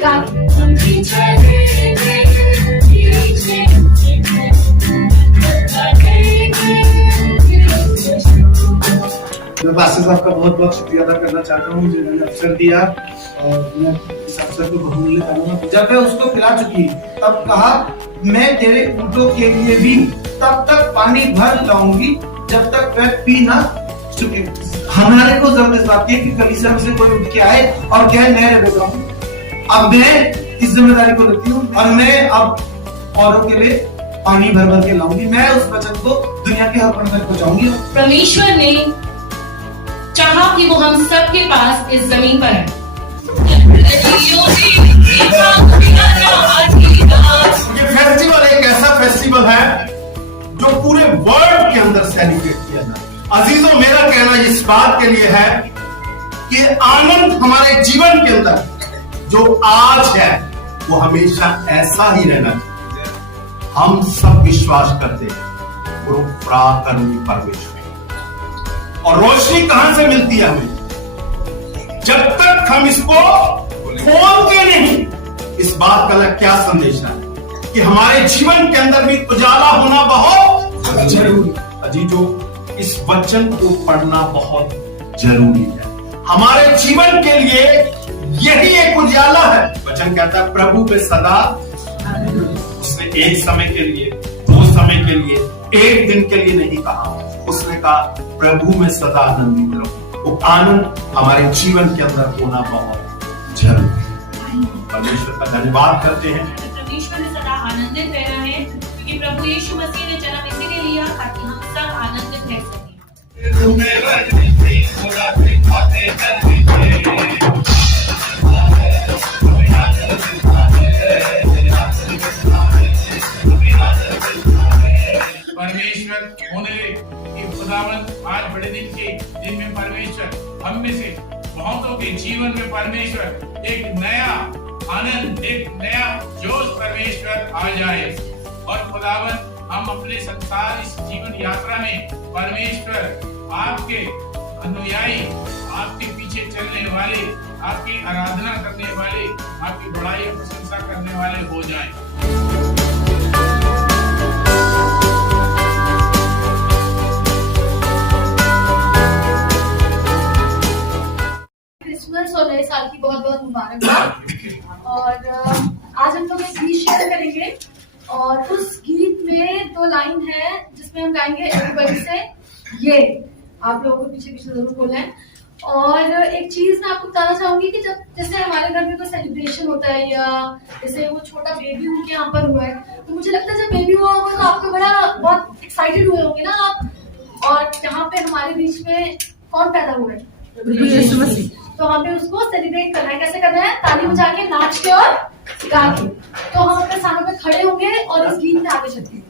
गा मैं बासित साहब का बहुत बहुत शुक्रिया अदा करना चाहता हूँ जिन्होंने अवसर दिया और मैं इस अवसर को बहुमूल्य जानूंगा। जब मैं उसको खिला चुकी तब कहा मैं तेरे ऊँटों के लिए भी तब तक पानी भर लाऊंगी जब तक वह पी ना चुके। हमारे को जब इस बात की कि कलीसिया से कोई उठ के आए और कहे मैं रेबेका हूँ, अब मैं इस जिम्मेदारी को लेती हूँ और मैं अब औरों के लिए पानी भर भर के लाऊंगी। मैं उस वचन को दुनिया के हर कोने तक पहुंचाऊंगी। परमेश्वर ने चाहा कि वो हम सबके पास इस जमीन पर है। ये फेस्टिवल एक ऐसा फेस्टिवल है जो पूरे वर्ल्ड के अंदर सेलिब्रेट किया जाता है। अजीजों, मेरा कहना इस बात के लिए है कि आनंद हमारे जीवन के अंदर जो आज है वो हमेशा ऐसा ही रहना चाहिए। हम सब विश्वास करते हैं गुरु पराक्रमी परमेश्वर, और रोशनी कहां से मिलती है हमें? जब तक हम इसको खोलते नहीं। इस बात का क्या संदेश है कि हमारे जीवन के अंदर भी उजाला होना बहुत जरूरी। अजीजों, इस वचन को पढ़ना बहुत जरूरी है हमारे जीवन के लिए। यही एक उजाला है। वचन कहता है प्रभु पे सदा। उसने एक समय के लिए, दो समय के लिए, एक दिन के लिए नहीं कहा। उसने कहा प्रभु में सदा आनंदित रहो। वो आनंद हमारे जीवन के अंदर होना बहुत जरूरी है। परमेश्वर का धन्यवाद करते हैं। परमेश्वर ने सदा आनंदित रहना है क्योंकि प्रभु यीशु मसीह ने जन्म इसीलिए लिया ताकि हम सब आनंदित रह सकें। परमेश्वर होने की खुदावंद आज बड़े दिन के दिन में परमेश्वर हम में से बहुतों के जीवन में परमेश्वर एक नया आनंद, एक नया जोश परमेश्वर आ जाए। और खुदावंद हम अपने संसार इस जीवन यात्रा में परमेश्वर आपके अनुयायी, आपके पीछे चलने वाले, आपकी आराधना करने वाले, आपकी बड़ाई और प्रशंसा करने वाले हो जाएं। क्रिसमस और नए साल की बहुत बहुत मुबारकबाद। और आज हम लोग एक गीत शेयर करेंगे और उस गीत में 2 लाइन है जिसमें हम गाएंगे एवरीबॉडी से ये। आप लोगों को पीछे पीछे जरूर बोलें। और एक चीज मैं आपको बताना चाहूंगी कि जब जैसे हमारे घर में कोई सेलिब्रेशन होता है या जैसे वो छोटा बेबी उनके यहाँ पर हुआ है, तो मुझे लगता है जब बेबी हुआ होगा तो आपको बहुत एक्साइटेड हुए होंगे ना आप। और यहाँ पे हमारे बीच में कौन पैदा हुआ है? तो हमें उसको सेलिब्रेट करना है। कैसे करना है? ताली बजा के, नाच के और गा के। तो हम अपने स्थानों पे खड़े होंगे और इस गीत में आगे चलते हैं।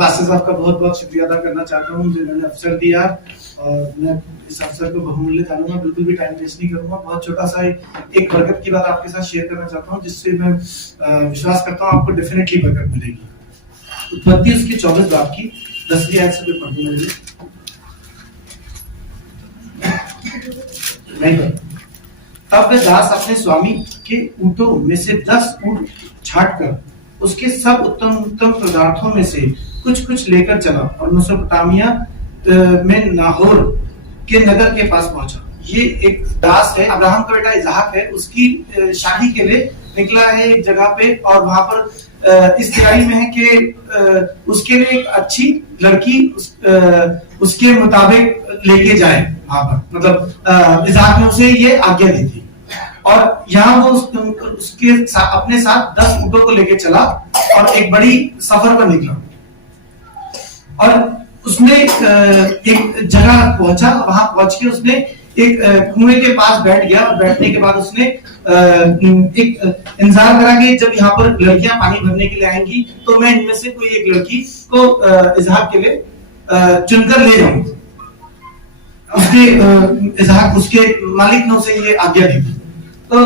पास्टर साहब का बहुत बहुत शुक्रिया अदा करना चाहता हूँ जिन्होंने अवसर दिया, और मैं इस अवसर को बहुमूल्य जानूंगा, बिल्कुल भी टाइम वेस्ट नहीं करूंगा। बहुत छोटा सा एक बरकत की बात आपके साथ शेयर करना चाहता हूँ, जिससे मैं विश्वास करता हूँ आपको डेफिनेटली बरकत मिलेगी। उत्पत्ति उसकी 24 बाब की 10वीं आयत से कोई पढ़ने लगे नहीं पढ़। तब वह दास अपने स्वामी के ऊँटों में से 10 ऊँट छाट कर उसके सब उत्तम उत्तम पदार्थों में से कुछ कुछ लेकर चला और मेसोपोटामिया में नाहोर के नगर के पास पहुंचा। ये एक दास है, अब्राहम का बेटा इसहाक है, उसकी शादी के लिए निकला है एक जगह पे, और वहां पर इस तैयारी में है कि उसके लिए एक अच्छी लड़की उसके मुताबिक लेके जाए वहां पर, मतलब इसहाक ने उसे ये आज्ञा दी थी। और यहाँ वो उसके अपने साथ 10 ऊँटों को लेके चला और एक बड़ी सफर पर निकला, और उसने एक जगह पहुंचा। वहां पहुंच के उसने एक कुएं के पास बैठ गया, और बैठने के बाद उसने एक इंतजार करा कि जब यहाँ पर लड़कियां पानी भरने के लिए आएंगी तो मैं इनमें से कोई एक लड़की को इसहाक के लिए चुनकर ले जाऊं। उसके इसहाक उसके मालिक ने उसे ये आज्ञा दी थी। तो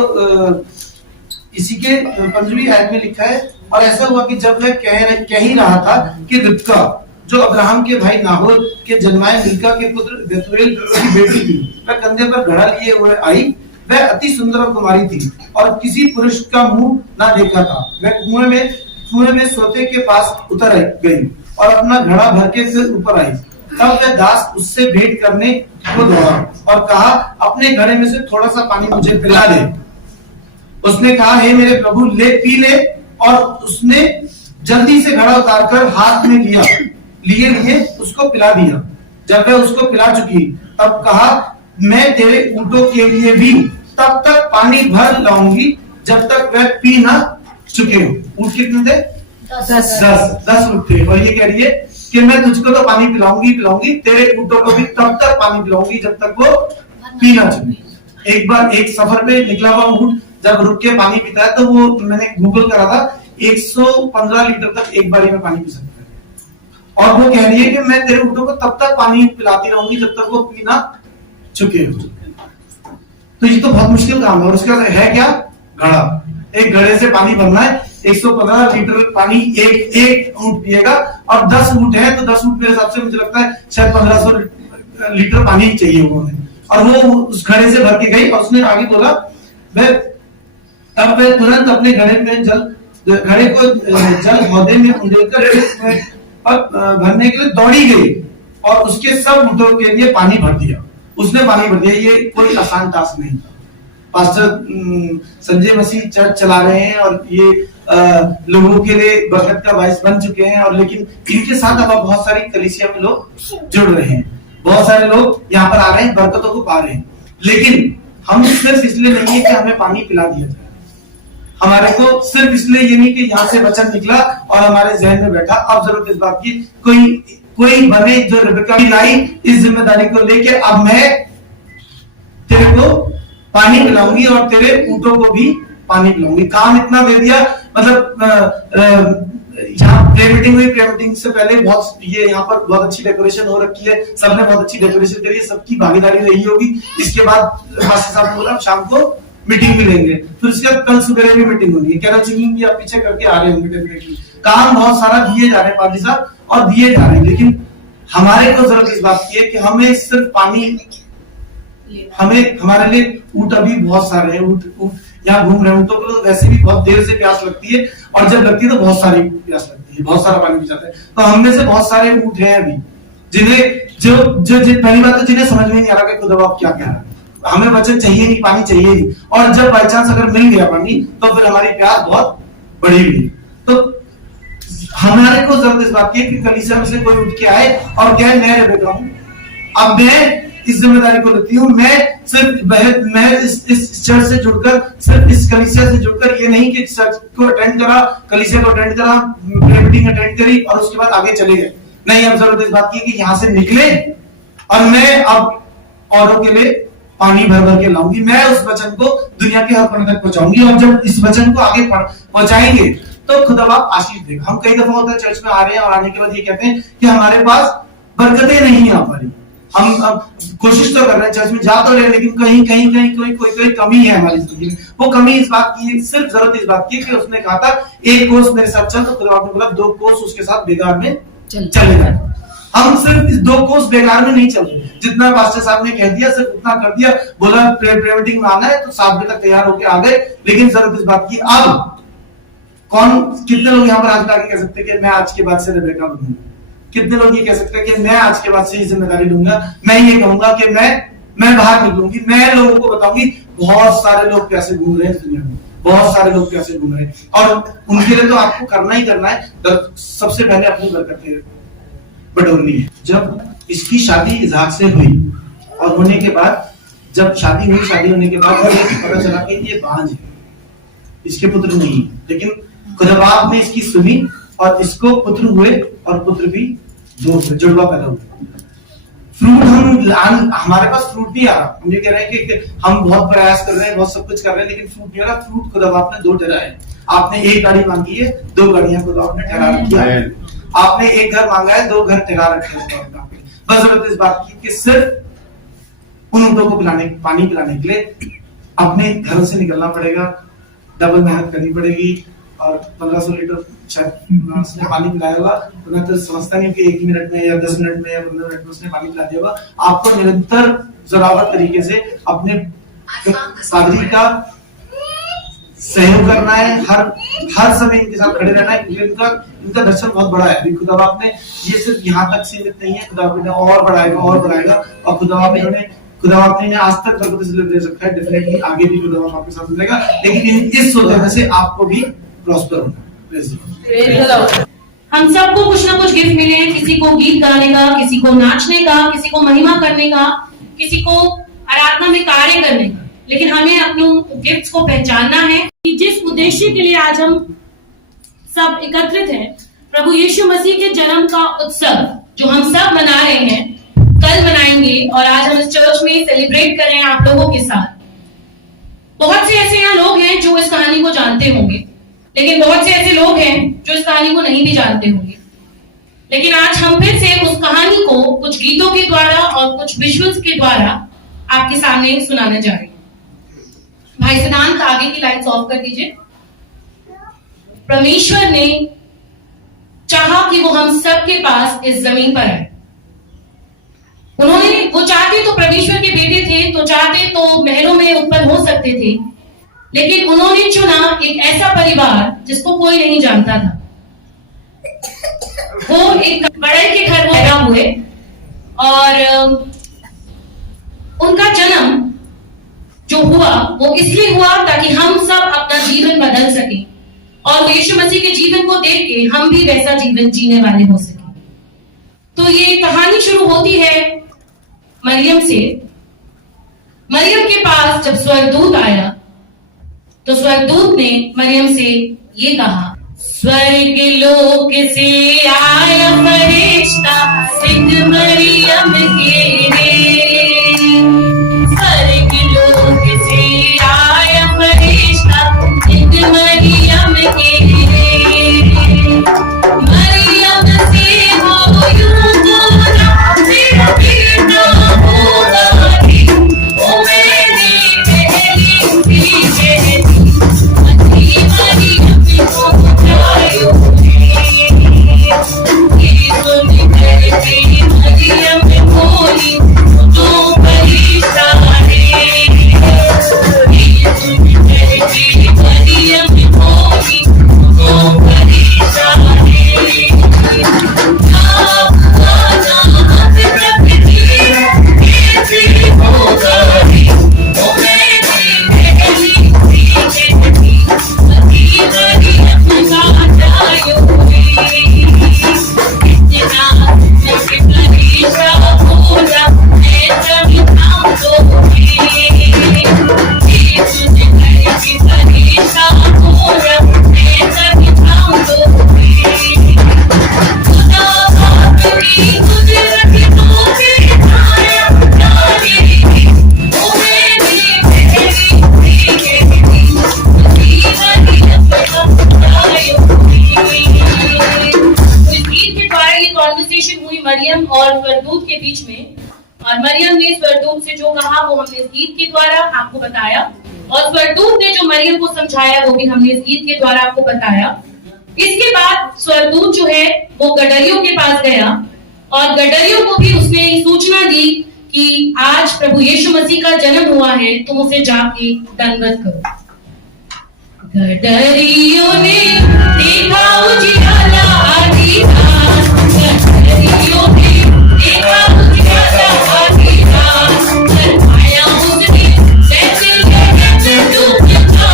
इसी के 15वीं आयत में लिखा है, और ऐसा हुआ कि जब वह कह ही रहा था कि रिबका जो अब्राहम के भाई नाहोर के जन्माए मिल्का के पुत्र बेतुएल की बेटी थी, वह कंधे पर घड़ा लिए हुए आई। वह अति सुंदर और कुमारी थी और किसी पुरुष का मुंह ना देखा था। वह कुएं में सोते के पास उतर गई और अपना घड़ा भर के फिर ऊपर आई। तब वह दास उससे भेंट करने को दौड़ा और कहा, अपने घड़े में से थोड़ा सा पानी मुझे पिला दे। उसने कहा, हे मेरे प्रभु, ले पी ले। और उसने जल्दी से घड़ा उतारकर हाथ में लिए उसको पिला दिया। जब वह उसको पिला चुकी तब कहा, मैं तेरे ऊँटों के लिए भी तब तक पानी भर लाऊंगी जब तक वह पी ना चुके हो। ऊँट कितने थे? 10 ऊँट थे। और ये कह रही है कि मैं तुझको तो पानी पिलाऊंगी, तेरे ऊँटों को भी तब तक पानी पिलाऊंगी जब तक वो पी ना चुके। एक बार एक सफर पे निकला हुआ ऊँट जब रुक के पानी पीता है तो वो, मैंने गूगल करा था, 115 लीटर तक एक बारी में पानी पी सकता है। और वो कह रही है कि मैं तेरे ऊँटों को तब तक पानी पिलाती रहूंगी जब तक वो पीना चुके हो। तो ये तो बहुत मुश्किल काम है। और उसका है क्या? घड़ा। एक घड़े से पानी भरना है, 115 लीटर पानी एक ऊँट पिएगा, और 10 ऊँट है तो 10 ऊँट मेरे हिसाब से मुझे लगता है शायद 1500 लीटर पानी चाहिए उन्होंने। और वो उस घड़े से भर के गई, और उसने आगे बोला, तब वह तुरंत अपने घड़े को जल हौदे में उंडेलकर भरने के लिए दौड़ी गई और उसके सब ऊँटों के लिए पानी भर दिया। उसने पानी भर दिया। ये कोई आसान टास्क नहीं था। पास्टर संजय मसीह चर्च चला रहे हैं और ये लोगों के लिए बरकत का बायस बन चुके हैं, और लेकिन इनके साथ अब बहुत सारी कलीसिया में लोग जुड़ रहे हैं, बहुत सारे लोग यहाँ पर आ रहे हैं, बरकतों को पा रहे हैं। लेकिन हम सिर्फ इसलिए नहीं है कि हमें पानी पिला दिया जाए, हमारे को सिर्फ इसलिए ये नहीं कि यहाँ से वचन निकला और हमारे जहन में बैठा। अब जरूरत इस बात की कोई बने जो रिबका की लाई इस जिम्मेदारी को लेके, अब मैं तेरे को पानी पिलाऊंगी और तेरे ऊँटों को भी पानी पिलाऊंगी। काम इतना दे दिया। मतलब यहाँ प्रे मीटिंग हुई, प्रे मीटिंग से पहले बहुत ये यहाँ पर बहुत अच्छी डेकोरेशन हो रखी है, सबने बहुत अच्छी डेकोरेशन करी है, सबकी भागीदारी रही होगी। इसके बाद पास्टर साहब ने बोला शाम को मीटिंग में लेंगे, फिर उसके बाद कल सुबह भी मीटिंग होगी। कैरल सिंगिंग की आप पीछे करके आ रहे हैं डेफिनेटली। काम बहुत सारा दिए जा रहे हैं पादी साहब, और दिए जा रहे हैं, लेकिन हमारे को जरूरत इस बात की है कि हमें सिर्फ पानी, हमारे लिए ऊँट अभी बहुत सारे हैं। ऊँट यहाँ घूम रहे हैं, ऊँटों को वैसे भी बहुत देर से प्यास लगती है, और जब लगती है तो बहुत सारी प्यास लगती है, बहुत सारा पानी पी जाता है। तो हम में से बहुत सारे ऊँट हैं अभी जिन्हें जो पहली बात तो जिन्हें समझ में नहीं आ रहा कि खुदा बाप क्या कह रहा है। हमें वचन चाहिए नहीं, पानी चाहिए नहीं, और जब बाई चांस अगर मिल गया पानी तो फिर हमारी प्यास बहुत बढ़ी हुई है। तो हमारे को जरूरत इस बात की कि कलीसिया में से कोई उठ के आए और कहे, मैं रिबेका हूं, अब मैं इस जिम्मेदारी को लेती हूँ। मैं इस चर्च से जुड़कर, सिर्फ इस कलीसिया से जुड़कर, ये नहीं कि चर्च को अटेंड करा, कलीसिया को अटेंड करा, मीटिंग अटेंड करी और उसके बाद आगे चले गए। नहीं, अब जरूरत इस बात की कि यहाँ से निकले और मैं अब औरों के लिए पानी भर भर के लाऊंगी। मैं उस वचन को दुनिया के हर कोने तक पहुंचाऊंगी, और जब इस वचन को आगे पहुंचाएंगे तो खुदा बाप आशीष देगा। हम कई दफा होता है चर्च में आ रहे हैं और आने के बाद ये कहते हैं कि हमारे पास बरकतें नहीं आ पा रही। हम कोशिश तो कर रहे हैं, चर्च में जा तो रहे हैं, लेकिन कहीं कहीं कहीं कोई कमी है हमारी जिंदगी में। वो कमी इस बात की है, सिर्फ जरूरत इस बात की कि उसने कहा था एक कोर्स मेरे साथ चल, तो खुदा बाप ने बोला 2 कोर्स उसके साथ बेकार में चले जाए। हम सिर्फ इस 2 कोर्स बेकार में नहीं चल रहे, जितना पास्टर साहब ने कह दिया सिर्फ उतना कर दिया, बोला प्रेयर मीटिंग में आना है तो 7 बजे तक तैयार होके आ गए, लेकिन जरूरत इस बात की अब कितने लोग यहाँ पर आज आके कह सकते हैं कि मैं आज के बाद से रेबेका बनूंगा? कितने लोग ये कह सकते हैं कि मैं आज के बाद से ये जिम्मेदारी लूंगा, मैं ये कहूंगा कि मैं बाहर निकलूंगी, मैं लोगों को बताऊंगी। बहुत सारे लोग प्यासे घूम रहे हैं दुनिया में, बहुत सारे लोग प्यासे घूम रहे हैं, और उनके लिए तो आपको करना ही करना है। सबसे पहले अपनी बरकतें बटोरनी है। जब इसकी शादी इज़हाक से हुई और होने के बाद, जब शादी होने के बाद पता चला कि ये बांझ है, इसके पुत्र नहीं, लेकिन खुदा बाप ने इसकी सुनी और इसको पुत्र हुए, और पुत्र भी 2 जुड़वा पैदा हुए। फ्रूट हमारे पास फ्रूट नहीं आ रहा। हम ये कह रहे हैं कि हम बहुत प्रयास कर रहे हैं, बहुत सब कुछ कर रहे हैं, लेकिन फ्रूट नहीं आ रहा। फ्रूट खुदा बाप ने 2 ठहराए। आपने 1 गाड़ी मांगी है, 2 गाड़ियां खुदा बाप ने ठहरा रखी है। आपने 1 घर मांगा है, 2 घर ठहरा रखे हैं। बस जरूरत इस बात की कि सिर्फ उन ऊँटों को पानी पिलाने के लिए अपने घर से निकलना पड़ेगा, डबल मेहनत करनी पड़ेगी, और 1500 लीटर उसने पानी पिलाया होगा। तो मैं तो समझता नहीं कि 1 मिनट में या 10 मिनट में या 15 मिनट में उसने पानी पिला दिया होगा। आपको निरंतर जोरावर तरीके से अपने पादरी का सहयोग करना है, हर समय इनके साथ खड़े रहना है। इनका दर्शन बहुत बड़ा है। खुदा बाप ने ये सिर्फ यहाँ तक सीमित नहीं है, खुदा बाप ने और बढ़ाएगा, और खुदा बाप ने आज तक बरकत से ले सकता है। डेफिनेटली आगे भी खुदा बाप आपके साथ मिलेगा, लेकिन इस सोचने से आपको भी प्रॉस्पर होना। हम सबको कुछ ना कुछ गिफ्ट मिले हैं, किसी को गीत गाने का, किसी को नाचने का, किसी को महिमा करने का, किसी को आराधना में कार्य करने का, लेकिन हमें अपने गिफ्ट्स को पहचानना है कि जिस उद्देश्य के लिए आज हम सब एकत्रित हैं, प्रभु यीशु मसीह के जन्म का उत्सव जो हम सब मना रहे हैं, कल मनाएंगे, और आज हम इस चर्च में सेलिब्रेट कर रहे हैं आप लोगों के साथ। बहुत से ऐसे यहाँ लोग हैं जो इस कहानी को जानते होंगे, लेकिन बहुत से ऐसे लोग हैं जो इस कहानी को नहीं भी जानते होंगे। लेकिन आज हम फिर से उस कहानी को कुछ गीतों के द्वारा और कुछ विजुअल्स के द्वारा आपके सामने सुनाने जा रहे हैं। भाई सिद्धांत आगे की लाइट्स ऑफ कर दीजिए। परमेश्वर ने चाहा कि वो हम सबके पास इस जमीन पर आए। वो चाहते तो परमेश्वर के बेटे थे, तो चाहते तो महलों में उत्पन्न हो सकते थे, लेकिन उन्होंने चुना एक ऐसा परिवार जिसको कोई नहीं जानता था। वो एक बड़े के घर पैदा हुए, और उनका जन्म जो हुआ वो इसलिए हुआ ताकि हम सब अपना जीवन बदल सके, और वो यीशु मसीह के जीवन को देख के हम भी वैसा जीवन जीने वाले हो सके। तो ये कहानी शुरू होती है मरियम से। मरियम के पास जब स्वर्गदूत आया, तो स्वर्गदूत ने मरियम से ये कहा, स्वर्ग लोक से आया फरिश्ता सिद्ध मरियम के रे। स्वर्ग लोक से आया फरिश्ता सिद्ध मरियम के रे। मरियम से हो यूं तेरा बेटा होगा, ओ मेरी पहली पीछे Miriam मरियम ने स्वर्गदूत से जो कहा वो हमने इस गीत के द्वारा आपको बताया, और स्वर्गदूत ने जो मरियम को समझाया वो भी हमने इस गीत के द्वारा आपको बताया। इसके बाद स्वर्गदूत जो है वो गडरियों के पास गया और गडरियों को भी उसने सूचना दी कि आज प्रभु यीशु मसीह का जन्म हुआ है, तुम उसे जाके दंडवत करो। गडरियों ने देखा उजियाला आदीना, गडरियों ने देखा उजियाला आदीना, आया उसने जैसे जगत टूटा,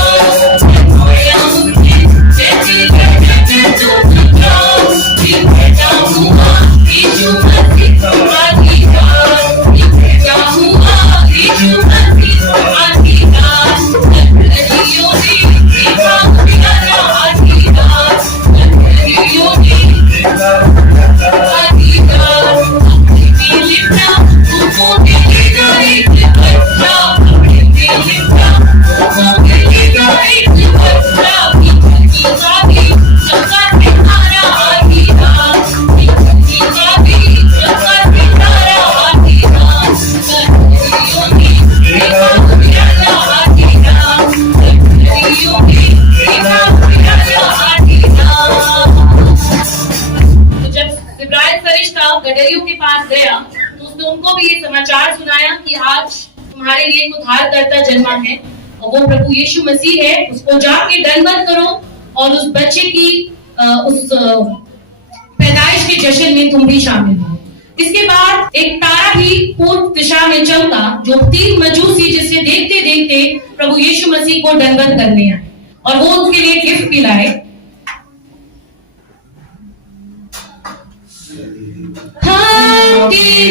आया उसने जैसे जगत टूटा, पैदा हुआ यीशु मसीह आदीना, पैदा हुआ यीशु मसीह आदीना। गडरियों ने देखा उजियाला आदीना, गडरियों ने गडरियों के पास गया तो उसने उनको भी ये समाचार सुनाया कि आज तुम्हारे लिए एक उद्धारकर्ता जन्मा है और वो प्रभु यीशु मसीह है, उसको जाके दंडवत करो और उस बच्चे की उस पैदाइश के जश्न में तुम भी शामिल हो। इसके बाद एक तारा भी पूर्व दिशा में चमका, जो 3 मजूसी जिसे देखते देखते प्रभु यीशु मसीह को दंडवत करने आए और वो उसके लिए गिफ्ट भी लाए।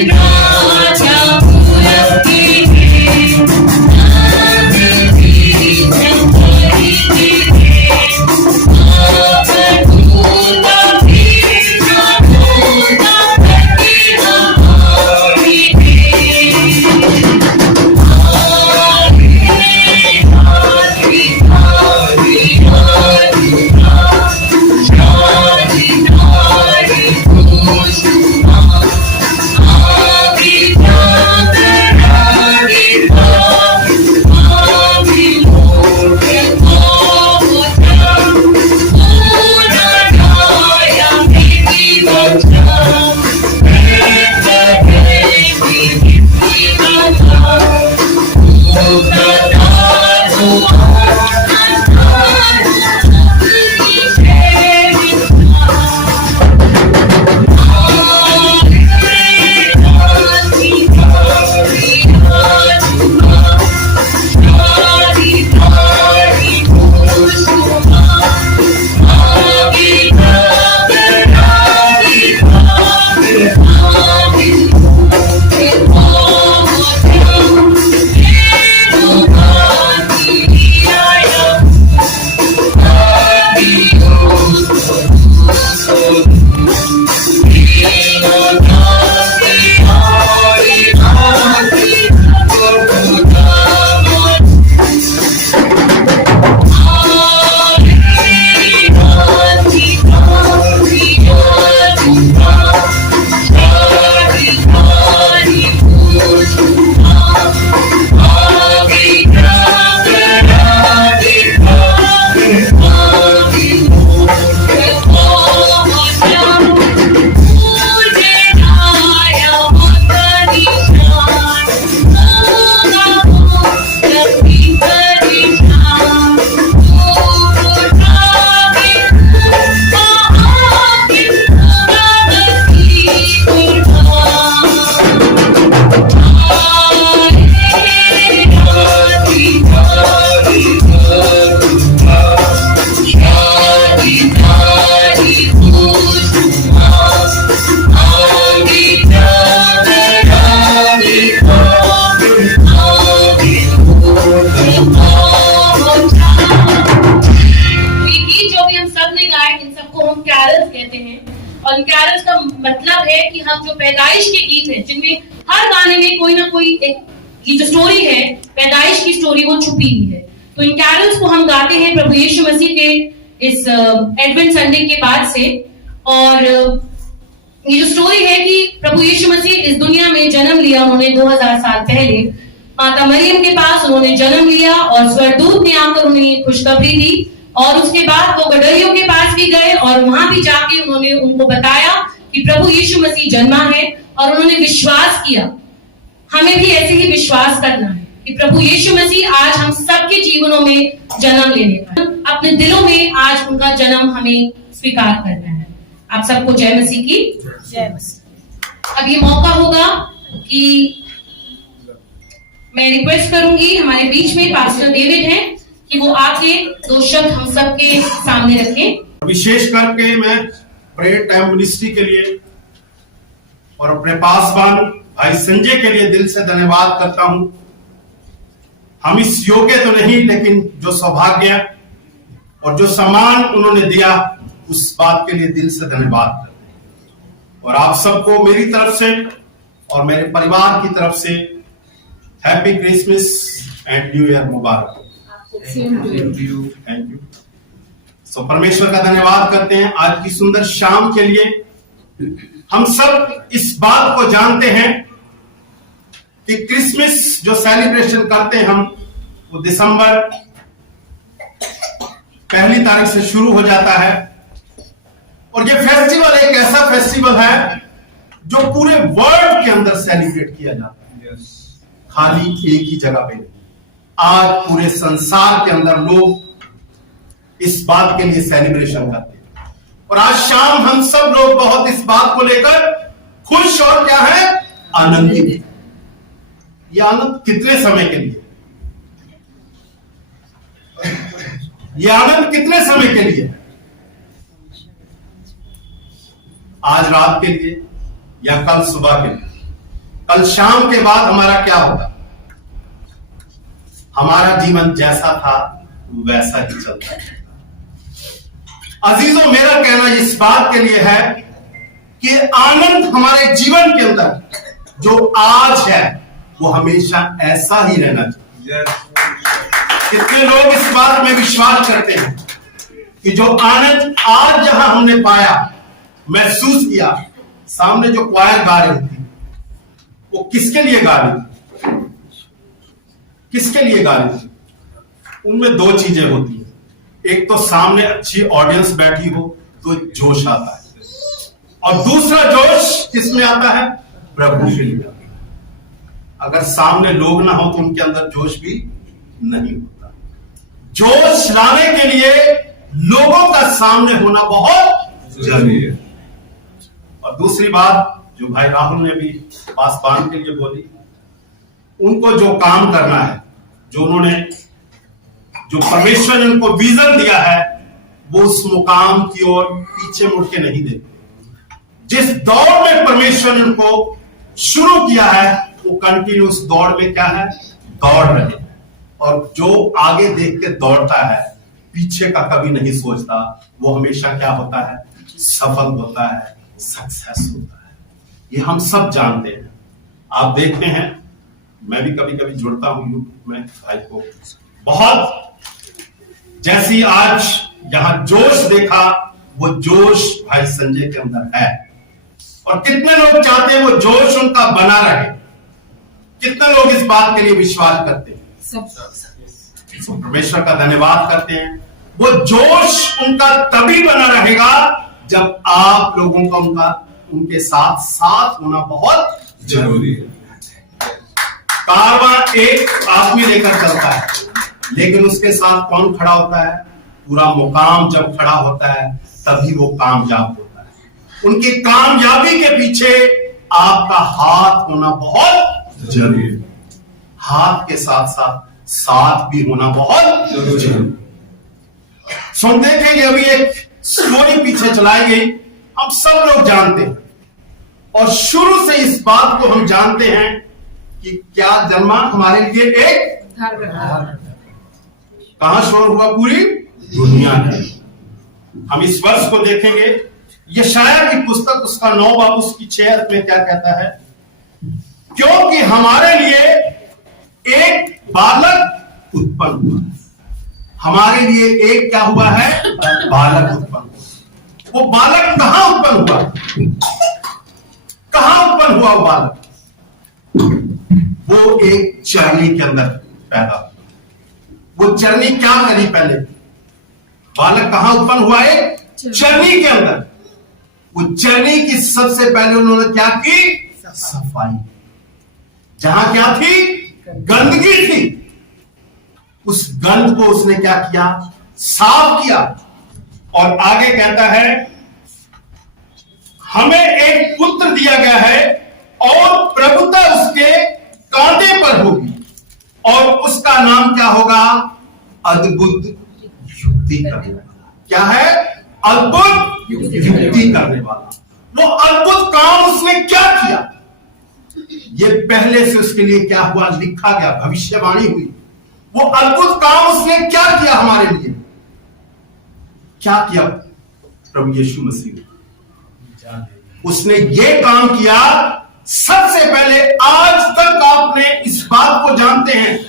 राजा पूरब और कैरल्स का मतलब है कि हम जो पैदाइश के गीत हैं, जिनमें हर गाने में कोई ना कोई एक ये जो स्टोरी है, पैदाइश की स्टोरी, वो छुपी हुई है। तो इन कैरल्स को हम गाते हैं प्रभु यीशु मसीह के इस एडवेंट संडे के बाद से। और ये जो स्टोरी है कि प्रभु यीशु मसीह इस दुनिया में जन्म लिया, उन्होंने 2000 साल पहले माता मरियम के पास उन्होंने जन्म लिया और स्वर्गदूत ने आकर उन्हें खुशखबरी दी। और उसके बाद वो गडरियों के पास भी गए और वहां भी जाके उन्होंने उनको बताया कि प्रभु यीशु मसीह जन्मा है, और उन्होंने विश्वास किया। हमें भी ऐसे ही विश्वास करना है कि प्रभु यीशु मसीह आज हम सबके जीवनों में जन्म लेने का, अपने दिलों में आज उनका जन्म हमें स्वीकार करना है। आप सबको जय मसीह की जय मसीह। अब ये मौका होगा कि मैं रिक्वेस्ट करूंगी, हमारे बीच में पास्टर डेविड हैं, कि वो आके 2 शब्द हम सबके सामने रखें। विशेष करके मैं प्रेयर टाइम मिनिस्ट्री के लिए और अपने पासवान भाई संजय के लिए दिल से धन्यवाद करता हूं। हम इस योग्य तो नहीं, लेकिन जो सौभाग्य और जो सम्मान उन्होंने दिया उस बात के लिए दिल से धन्यवाद करते हैं। और आप सबको मेरी तरफ से और मेरे परिवार की तरफ से happy Christmas and new year मुबारक। Thank you. सो परमेश्वर का धन्यवाद करते हैं आज की सुंदर शाम के लिए। हम सब इस बात को जानते हैं कि क्रिसमस जो सेलिब्रेशन करते हैं हम, वो दिसंबर 1 तारीख से शुरू हो जाता है। और ये फेस्टिवल एक ऐसा फेस्टिवल है जो पूरे वर्ल्ड के अंदर सेलिब्रेट किया जाता है, खाली एक ही जगह पे नहीं। आज पूरे संसार के अंदर लोग इस बात के लिए सेलिब्रेशन करते हैं। और आज शाम हम सब लोग बहुत इस बात को लेकर खुश और क्या है, आनंदित। यह आनंद कितने समय के लिए? यह आनंद कितने समय के लिए? आज रात के लिए या कल सुबह के लिए? कल शाम के बाद हमारा क्या होगा? हमारा जीवन जैसा था वैसा ही चलता है। अजीजों, मेरा कहना इस बात के लिए है कि आनंद हमारे जीवन के अंदर जो आज है वो हमेशा ऐसा ही रहना चाहिए। कितने लोग इस बात में विश्वास करते हैं कि जो आनंद आज जहां हमने पाया, महसूस किया, सामने जो क्वायर गा रही थी, वो किसके लिए गा रही थी? किसके लिए गा रही थी? उनमें 2 चीजें होती है। एक तो सामने अच्छी ऑडियंस बैठी हो तो जोश आता है, और दूसरा जोश किसमें आता है? प्रभु के लिए। अगर सामने लोग ना हो तो उनके अंदर जोश भी नहीं होता। जोश लाने के लिए लोगों का सामने होना बहुत जरूरी है। और दूसरी बात जो भाई राहुल ने भी पासवान के लिए बोली, उनको जो काम करना है, जो उन्होंने, जो परमेश्वर ने उनको विजन दिया है, वो उस मुकाम की ओर पीछे मुड़ के नहीं देखते। जिस दौड़ में परमेश्वर ने उनको शुरू किया है, वो कंटिन्यूस दौड़ में क्या है, दौड़ रहे। और जो आगे देख के दौड़ता है, पीछे का कभी नहीं सोचता, वो हमेशा क्या होता है, सफल होता है, सक्सेस होता है। ये हम सब जानते हैं। आप देखते हैं, मैं भी कभी कभी जुड़ता हूं यूट्यूब में भाई को, बहुत जैसी आज यहां जोश देखा, वो जोश भाई संजय के अंदर है। और कितने लोग चाहते हैं वो जोश उनका बना रहे? कितने लोग इस बात के लिए विश्वास करते हैं? परमेश्वर का धन्यवाद करते हैं। वो जोश उनका तभी बना रहेगा जब आप लोगों का उनके साथ साथ होना बहुत जरूरी है। कारवां एक आदमी लेकर चलता है, लेकिन उसके साथ कौन खड़ा होता है? पूरा मुकाम जब खड़ा होता है तभी वो कामयाब होता है। उनकी कामयाबी के पीछे आपका हाथ होना बहुत जरूरी है। हाथ के साथ साथ साथ भी होना बहुत जरूरी है। सुन देखेंगे, अभी एक स्टोरी पीछे चलाई गई, हम सब लोग जानते हैं, और शुरू से इस बात को हम जानते हैं कि क्या जन्मा हमारे लिए एक कहां शोर हुआ? पूरी दुनिया में। हम इस वर्ष को देखेंगे, यशायाह की पुस्तक उसका 9 बाब उसकी 6 में क्या कहता है? क्योंकि हमारे लिए एक बालक उत्पन्न हुआ। हमारे लिए एक क्या हुआ है? बालक उत्पन्न हुआ। वो बालक कहां उत्पन्न हुआ? कहां उत्पन्न हुआ वो बालक? वो एक चरनी के अंदर पैदा हुआ। वो चरनी क्या करी पहले? बालक कहां उत्पन्न हुआ? एक चरनी के अंदर। वो चरनी की सबसे पहले उन्होंने क्या की? सफाई। जहां क्या थी? गंदगी थी। उस गंद को उसने क्या किया? साफ किया। और आगे कहता है हमें एक पुत्र दिया गया है और प्रभुता उसके कांधे पर होगी और उसका नाम क्या होगा? अद्भुत युक्ति करने वाला। क्या है? अद्भुत युक्ति करने वाला। वो अद्भुत काम उसने क्या किया? ये पहले से उसके लिए क्या हुआ? लिखा गया, भविष्यवाणी हुई। वो अद्भुत काम उसने क्या किया हमारे लिए? क्या किया प्रभु यीशु मसीह ने? उसने ये काम किया। सबसे पहले, आज तक आपने इस बात को जानते हैं,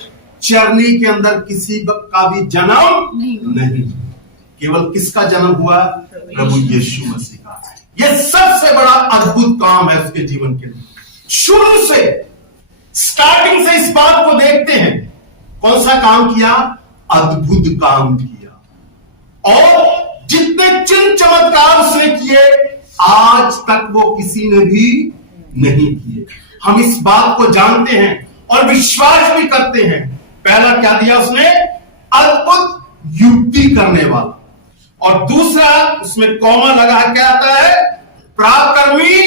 चरनी के अंदर किसी का भी जन्म नहीं। केवल किसका जन्म हुआ? प्रभु यीशु मसीह का। यह सबसे बड़ा अद्भुत काम है उसके जीवन के लिए। शुरू से, स्टार्टिंग से इस बात को देखते हैं। कौन सा काम किया? अद्भुत काम किया। और जितने चिन्ह चमत्कार उसने किए, आज तक वो किसी ने भी नहीं किए। हम इस बात को जानते हैं और विश्वास भी करते हैं। पहला क्या दिया उसने? अद्भुत युक्ति करने वाला। और दूसरा, उसमें कॉमा लगा क्या आता है? पराक्रमी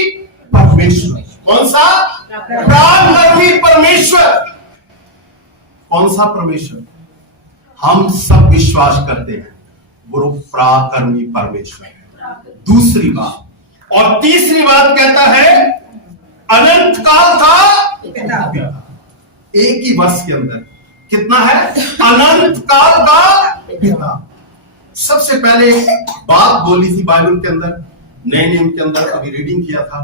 परमेश्वर। कौन सा? पराक्रमी परमेश्वर। कौन सा परमेश्वर? हम सब विश्वास करते हैं वो पराक्रमी परमेश्वर है। दूसरी बात। और तीसरी बात कहता है अनंत काल का पिता। एक ही वर्ष के अंदर कितना है? अनंत काल का पिता। सबसे पहले बात बोली थी बाइबल के अंदर, नए नियम के अंदर, अभी रीडिंग किया था,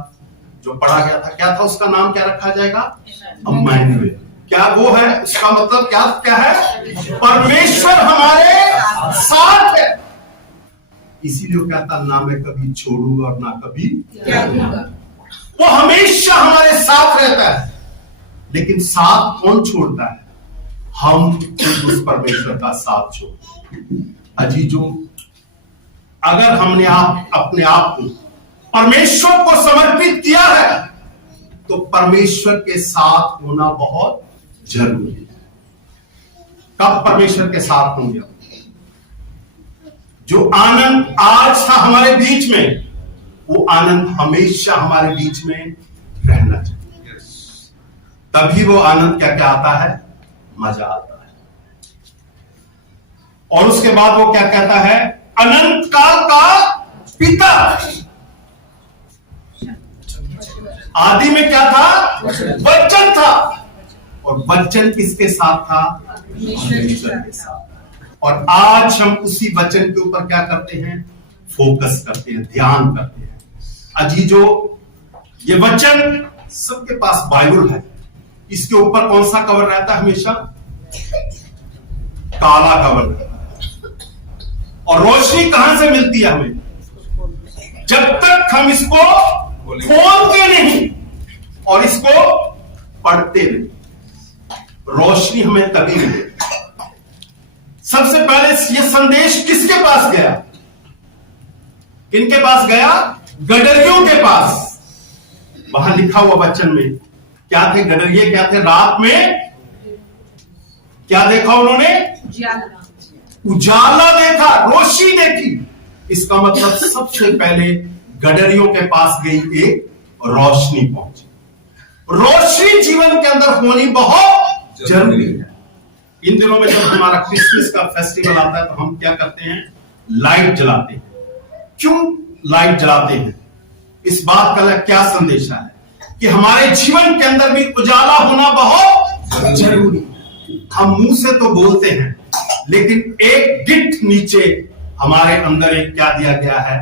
जो पढ़ा गया था। क्या था उसका नाम? क्या रखा जाएगा? इम्मानुएल। क्या वो है? उसका मतलब क्या क्या है? परमेश्वर हमारे साथ है। इसीलिए वो कहता ना मैं कभी छोड़ूंगा और ना कभी त्यागूंगा। वो हमेशा हमारे साथ रहता है। लेकिन साथ कौन छोड़ता है? हम उस परमेश्वर का साथ छोड़ते। अजीजों, अगर हमने अपने आप को परमेश्वर को समर्पित किया है तो परमेश्वर के साथ होना बहुत जरूरी है। कब परमेश्वर के साथ होंगे? जो आनंद आज था हमारे बीच में, वो आनंद हमेशा हमारे बीच में रहना चाहिए। तभी वो आनंद क्या क्या आता है? मजा आता है। और उसके बाद वो क्या कहता है? अनंत काल का पिता। आदि में क्या था? वचन था। और वचन किसके साथ था? परमेश्वर के साथ। और आज हम उसी वचन के ऊपर क्या करते हैं? फोकस करते हैं, ध्यान करते हैं। अजीजों, ये वचन सबके पास बाइबल है। इसके ऊपर कौन सा कवर रहता है? हमेशा काला कवर रहता है। और रोशनी कहां से मिलती है हमें? जब तक हम इसको खोलते नहीं और इसको पढ़ते नहीं, रोशनी हमें तभी मिलेगी। सबसे पहले यह संदेश किसके पास गया? किनके पास गया? गडरियों के पास। वहां लिखा हुआ वचन में क्या थे? गडरिये क्या थे? रात में क्या देखा उन्होंने? उजाला देखा, रोशनी देखी। इसका मतलब सबसे पहले गडरियों के पास गई एक रोशनी पहुंची। रोशनी जीवन के अंदर होनी बहुत जरूरी है। इन दिनों में जब हमारा क्रिसमस का फेस्टिवल आता है तो हम क्या करते हैं? लाइट जलाते हैं। क्यों लाइट जलाते हैं? इस बात का क्या संदेश है कि हमारे जीवन के अंदर भी उजाला होना बहुत जरूरी है। हम मुंह से तो बोलते हैं, लेकिन एक गिट्ठ नीचे हमारे अंदर एक क्या दिया गया है?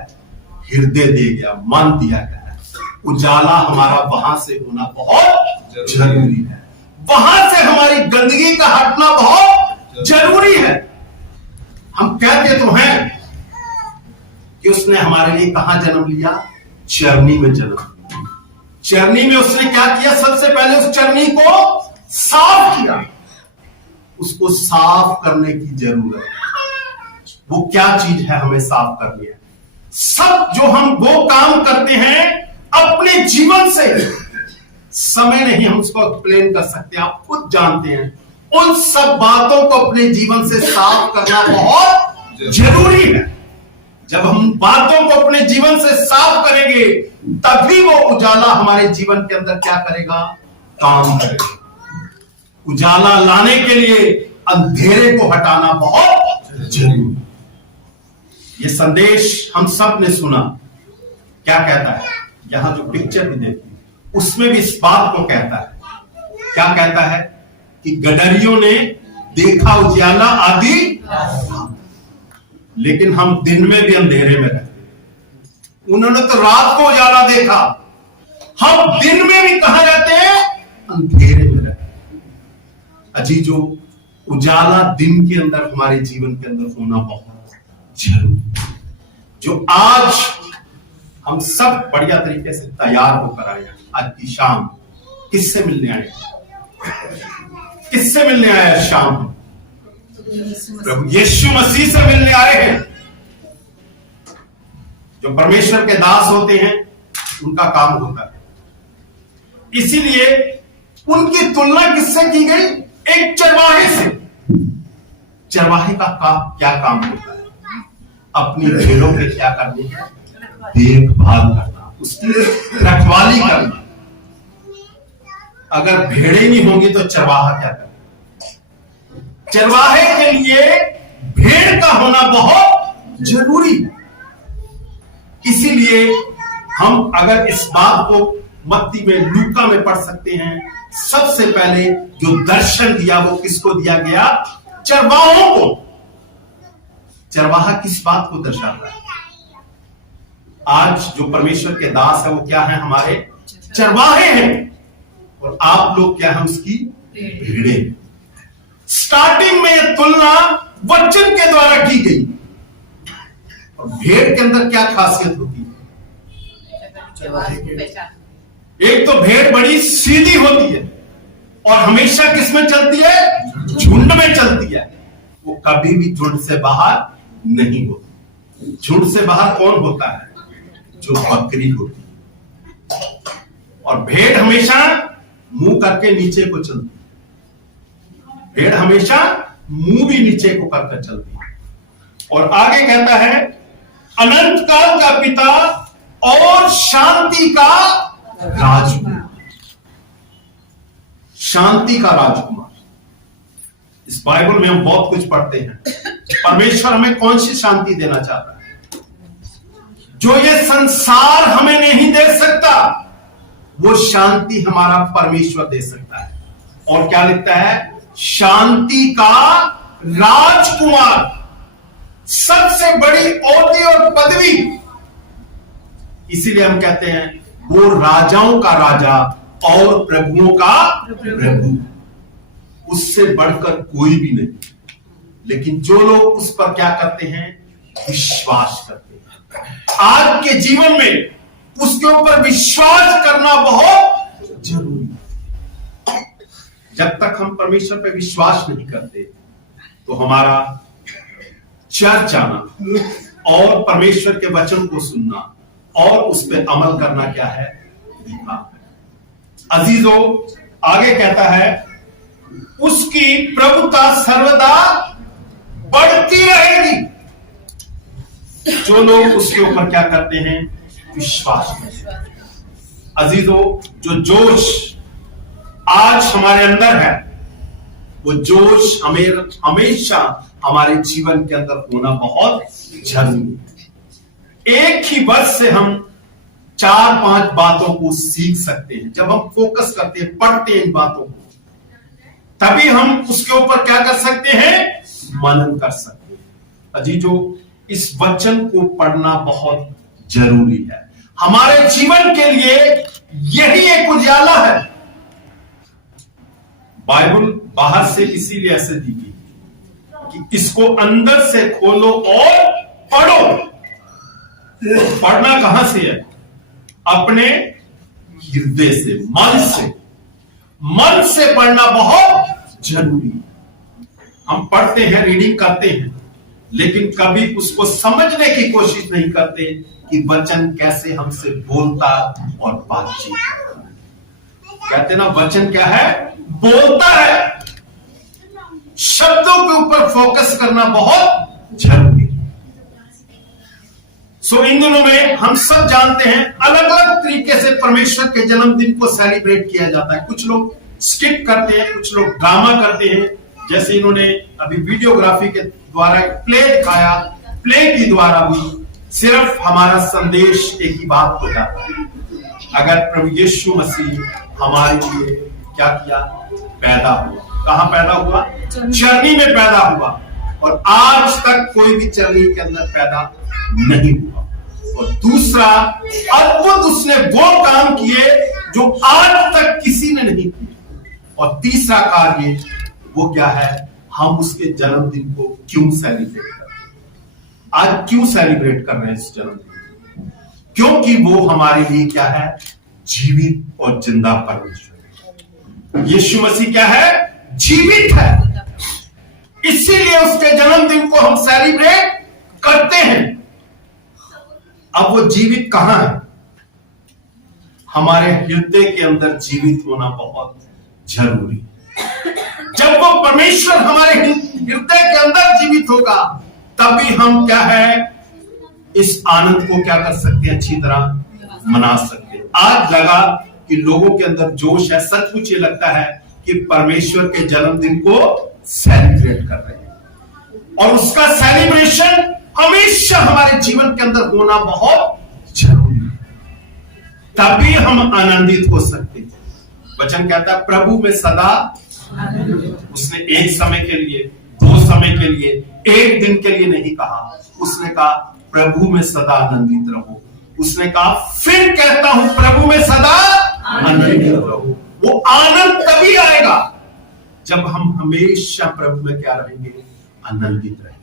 हृदय दे गया, मन दिया गया है। उजाला हमारा वहां से होना बहुत जरूरी है। वहां से हमारी गंदगी का हटना बहुत जरूरी है। हम कहते तो हैं कि उसने हमारे लिए कहां जन्म लिया? चरनी में जन्म लिया। चरनी में उसने क्या किया? सबसे पहले उस चरनी को साफ किया। उसको साफ करने की जरूरत है। वो क्या चीज है हमें साफ करनी है? सब जो हम वो काम करते हैं अपने जीवन से, समय नहीं हम उसको एक्सप्लेन कर सकते, आप खुद जानते हैं। उन सब बातों को अपने जीवन से साफ करना बहुत जरूरी है। जब हम बातों को अपने जीवन से साफ करेंगे तभी वो उजाला हमारे जीवन के अंदर क्या करेगा? काम करेगा। उजाला लाने के लिए अंधेरे को हटाना बहुत जरूरी है। ये संदेश हम सब ने सुना। क्या कहता है? यहां जो पिक्चर भी देखती उसमें भी इस बात को कहता है। क्या कहता है? कि गडरियों ने देखा उजाला आदि, लेकिन हम दिन में भी अंधेरे में रहते। उन्होंने तो रात को उजाला देखा, हम दिन में भी कहां रहते हैं? अंधेरे में रहते। अजीजो, उजाला दिन के अंदर हमारे जीवन के अंदर होना बहुत जरूरी। जो आज हम सब बढ़िया तरीके से तैयार होकर आए, आज की शाम किससे मिलने आए? किससे मिलने आए? शाम प्रभु यीशु मसीह से मिलने आए हैं। जो परमेश्वर के दास होते हैं उनका काम होता है। इसीलिए उनकी तुलना किससे की गई? एक चरवाहे से। चरवाहे का क्या काम होता है? अपनी भेड़ों के क्या करनी है? देखभाल करना, उसकी रखवाली करना। अगर भेड़ें नहीं होंगी तो चरवाहा क्या करेगा? चरवाहे के लिए भेड़ का होना बहुत जरूरी है। इसीलिए हम अगर इस बात को मत्ती में, लूका में पढ़ सकते हैं, सबसे पहले जो दर्शन दिया वो किसको दिया गया? चरवाहों को। चरवाहा किस बात को दर्शाता है? आज जो परमेश्वर के दास है वो क्या है? हमारे चरवाहे हैं। और आप लोग क्या है? उसकी भेड़ें। स्टार्टिंग में यह तुलना वचन के द्वारा की गई। और भेड़ के अंदर क्या खासियत होती है? एक तो भेड़ बड़ी सीधी होती है और हमेशा किसमें चलती है? झुंड में चलती है। वो कभी भी झुंड से बाहर नहीं होती। झुंड से बाहर कौन होता है? जो बकरी होती है। और भेड़ हमेशा मुंह करके नीचे को चलती है। भेड़ हमेशा मुंह भी नीचे को करकर चलती है। और आगे कहता है, अनंत काल का पिता और शांति का राजकुमार। शांति का राजकुमार। इस बाइबल में हम बहुत कुछ पढ़ते हैं। परमेश्वर हमें कौन सी शांति देना चाहता है? जो ये संसार हमें नहीं दे सकता, वो शांति हमारा परमेश्वर दे सकता है। और क्या लिखता है? शांति का राजकुमार। सबसे बड़ी ओहदी और पदवी। इसीलिए हम कहते हैं वो राजाओं का राजा और प्रभुओं का प्रभु। उससे बढ़कर कोई भी नहीं। लेकिन जो लोग उस पर क्या करते हैं? विश्वास करते हैं। आज के जीवन में उसके ऊपर विश्वास करना बहुत जरूरी है। जब तक हम परमेश्वर पर विश्वास नहीं करते तो हमारा चर्च जाना और परमेश्वर के वचन को सुनना और उस पर अमल करना क्या है? अजीजों, आगे कहता है, उसकी प्रभुता सर्वदा बढ़ती रहेगी। जो लोग उसके ऊपर क्या करते हैं? विश्वास करते हैं। अजीजों, जो जोश आज हमारे अंदर है वो जोश हमेशा हमारे जीवन के अंदर होना बहुत जरूरी है। एक ही वर्ष से हम 4-5 बातों को सीख सकते हैं। जब हम फोकस करते हैं, पढ़ते हैं इन बातों को, तभी हम उसके ऊपर क्या कर सकते हैं? मनन कर सकते हैं। अजीजों, इस वचन को पढ़ना बहुत जरूरी है। हमारे जीवन के लिए यही एक उजाला है। बाइबल बाहर से इसीलिए ऐसे दी गई कि इसको अंदर से खोलो और पढ़ो। पढ़ना कहां से है? अपने हृदय से, मन से पढ़ना बहुत जरूरी है। हम पढ़ते हैं, रीडिंग करते हैं, लेकिन कभी उसको समझने की कोशिश नहीं करते कि वचन कैसे हमसे बोलता और बातचीत करता है। कहते ना, वचन क्या है? बोलता है। शब्दों के ऊपर फोकस करना बहुत जरूरी है। इन दिनों में हम सब जानते हैं अलग अलग तरीके से परमेश्वर के जन्मदिन को सेलिब्रेट किया जाता है। कुछ लोग स्किप करते हैं, कुछ लोग ड्रामा करते हैं, जैसे इन्होंने अभी वीडियोग्राफी के द्वारा प्ले दिखाया, प्ले के द्वारा भी सिर्फ हमारा संदेश एक ही बात हो जाता है। अगर प्रभु यीशु मसीह हमारे लिए क्या किया? पैदा हुआ। कहां पैदा हुआ? चरनी में पैदा हुआ, और आज तक कोई भी चरनी के अंदर पैदा नहीं हुआ। और दूसरा अद्भुत, उसने वो काम किए जो आज तक किसी ने नहीं किए। और तीसरा कार्य वो क्या है? हम उसके जन्मदिन को क्यों सेलिब्रेट कर रहे हैं? आज क्यों सेलिब्रेट कर रहे हैं इस जन्मदिन? क्योंकि वो हमारे लिए क्या है? जीवित और जिंदा परमेश्वर। यीशु मसीह क्या है? जीवित है। इसीलिए उसके जन्मदिन को हम सेलिब्रेट करते हैं। अब वो जीवित कहां है? हमारे हृदय के अंदर जीवित होना बहुत जरूरी है। जब वो परमेश्वर हमारे हृदय के अंदर जीवित होगा, तभी हम क्या है? इस आनंद को क्या कर सकते हैं? अच्छी तरह मना सकते हैं। आज लगा कि लोगों के अंदर जोश है, सचमुच ये लगता है कि परमेश्वर के जन्मदिन को सेलिब्रेट कर रहे हैं, और उसका सेलिब्रेशन हमेशा हमारे जीवन के अंदर होना बहुत जरूरी है। तभी हम आनंदित हो सकते हैं। वचन कहता है प्रभु में सदा। उसने एक समय के लिए, 2 समय के लिए, 1 दिन के लिए नहीं कहा। उसने कहा प्रभु में सदा आनंदित रहो। उसने कहा फिर कहता हूं प्रभु में सदा आनंदित रहो। वो आनंद तभी आएगा जब हम हमेशा प्रभु में क्या रहेंगे? आनंदित रहेंगे।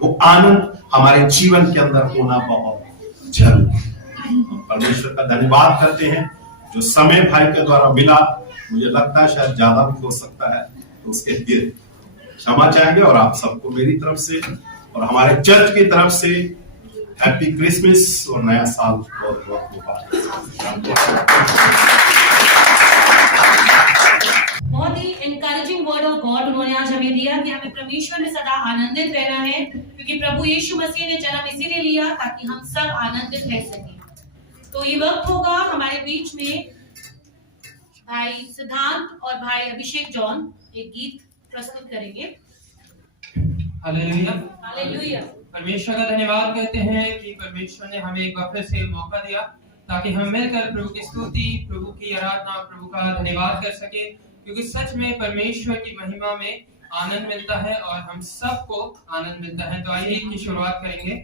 वो आनंद हमारे जीवन के अंदर होना बहुत जरूरी है। हम परमेश्वर का धन्यवाद करते हैं जो समय भाई के द्वारा मिला। मुझे लगता है शायद ज्यादा भी हो सकता है, तो उसके लिए क्षमा चाहेंगे। और आप सबको मेरी तरफ से और हमारे चर्च की तरफ से हैप्पी क्रिसमस और नया साल बहुत बहुत मुबारक। बहुत ही एनकरेजिंग वर्ड ऑफ गॉड उन्होंने आज हमें दिया कि हमें परमेश्वर में सदा आनंदित रहना है, क्योंकि प्रभु यीशु मसीह ने जन्म इसीलिए लिया ताकि हम सब आनंदित रह सकें। तो ये वक्त होगा हमारे बीच में भाई सिद्धांत और भाई अभिषेक जॉन एक गीत प्रस्तुत करेंगे। Hallelujah, hallelujah. परमेश्वर का धन्यवाद करते हैं कि परमेश्वर ने हमें एक बार फिर से मौका दिया ताकि हम मिलकर प्रभु की स्तुति, प्रभु की आराधना, प्रभु का धन्यवाद कर सके, क्योंकि सच में परमेश्वर की महिमा में आनंद मिलता है और हम सबको आनंद मिलता है। तो आइए की शुरुआत करेंगे।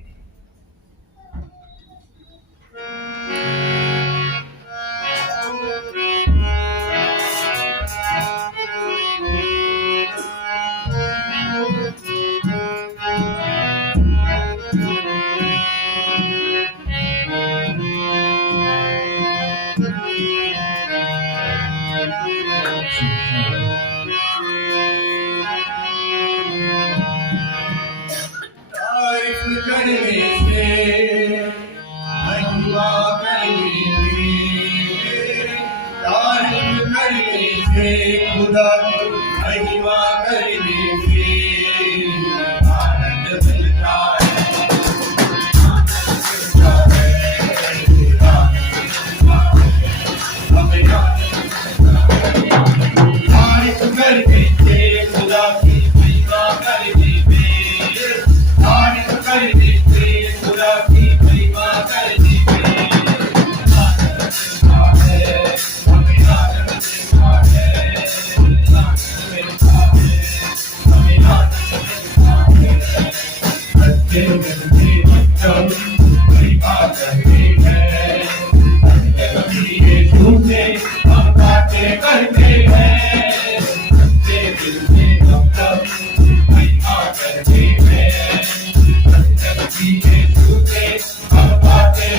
हम बातें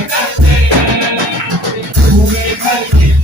करते हैं,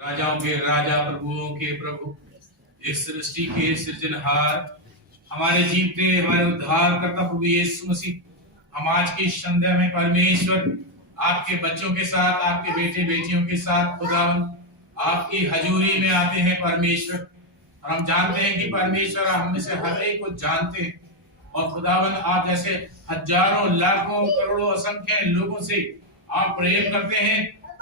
राजाओं के राजा, प्रभुओं के प्रभु, इस सृष्टि के सृजनहार, हमारे जीवते हमारे उद्धार करता प्रभु यीशु मसीह, हम आज की संध्या में परमेश्वर आपके बच्चों के साथ, आपके बेटे बेटियों के साथ खुदावन आपकी हजूरी में आते हैं परमेश्वर। और हम जानते हैं कि परमेश्वर हम में से हर एक को जानते हैं, और खुदावन आप जैसे हजारों लाखों करोड़ों असंख्य लोगों से आप प्रेम करते हैं,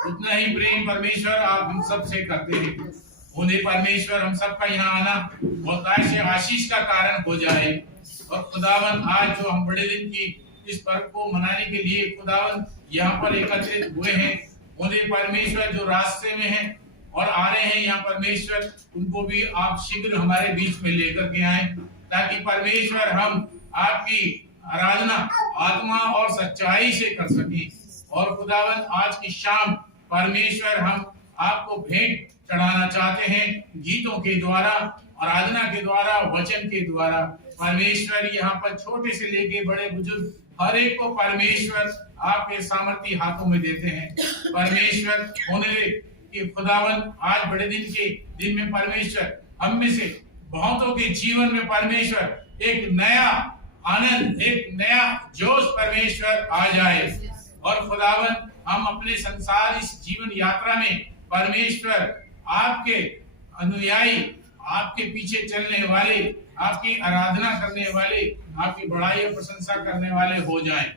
उतना ही प्रेम परमेश्वर आप हम सब से करते हैं। होने परमेश्वर हम सबका यहाँ आना बहुतायत से आशीष का कारण हो जाए। और खुदावन आज जो हम बड़े दिन की इस पर्व को मनाने के लिए खुदावन यहाँ पर एकत्रित हुए हैं, होने परमेश्वर जो रास्ते में हैं और आ रहे हैं यहाँ परमेश्वर, उनको भी आप शीघ्र हमारे बीच में लेकर के आए, ताकि परमेश्वर हम आपकी आराधना आत्मा और सच्चाई से कर सके। और खुदावन आज की शाम परमेश्वर हम आपको भेंट चढ़ाना चाहते हैं गीतों के द्वारा, आराधना के द्वारा, वचन के द्वारा। परमेश्वर यहाँ पर छोटे से लेके बड़े बुजुर्ग हर एक को परमेश्वर आपके सामर्थी हाथों में देते हैं। परमेश्वर होने कि खुदावन आज बड़े दिन के दिन में परमेश्वर हम में से बहुतों के जीवन में परमेश्वर एक नया आनंद, एक नया जोश परमेश्वर आ जाए। और खुदावन हम अपने संसार इस जीवन यात्रा में परमेश्वर आपके अनुयायी, आपके पीछे चलने वाले, आपकी आराधना करने वाले, आपकी बड़ाई और प्रशंसा करने वाले हो जाएं।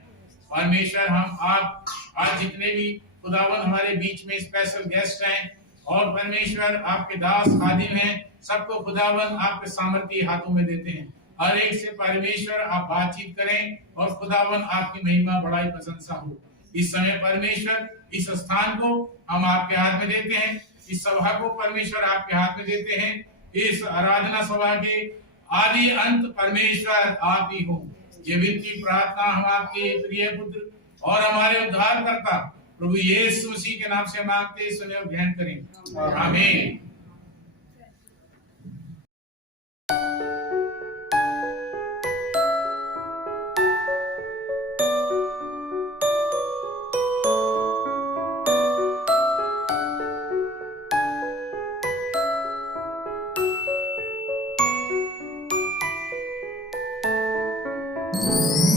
परमेश्वर हम आप आज जितने भी खुदावन हमारे बीच में स्पेशल गेस्ट हैं और परमेश्वर आपके दास खादिम हैं, सबको खुदावन आपके सामर्थ्य हाथों में देते हैं। हर एक से परमेश्वर आप बातचीत करें और खुदावन आपकी महिमा बड़ाई प्रशंसा हो। इस समय परमेश्वर इस स्थान को हम आपके हाथ में देते हैं, इस सभा को परमेश्वर आपके हाथ में देते हैं। इस आराधना सभा के आदि अंत परमेश्वर आप ही हो। ये विनती प्रार्थना हम आपके प्रिय पुत्र और हमारे उद्धारकर्ता प्रभु यीशु मसीह के नाम से मांगते, सुने और ग्रहण करें। आमीन। Thank you.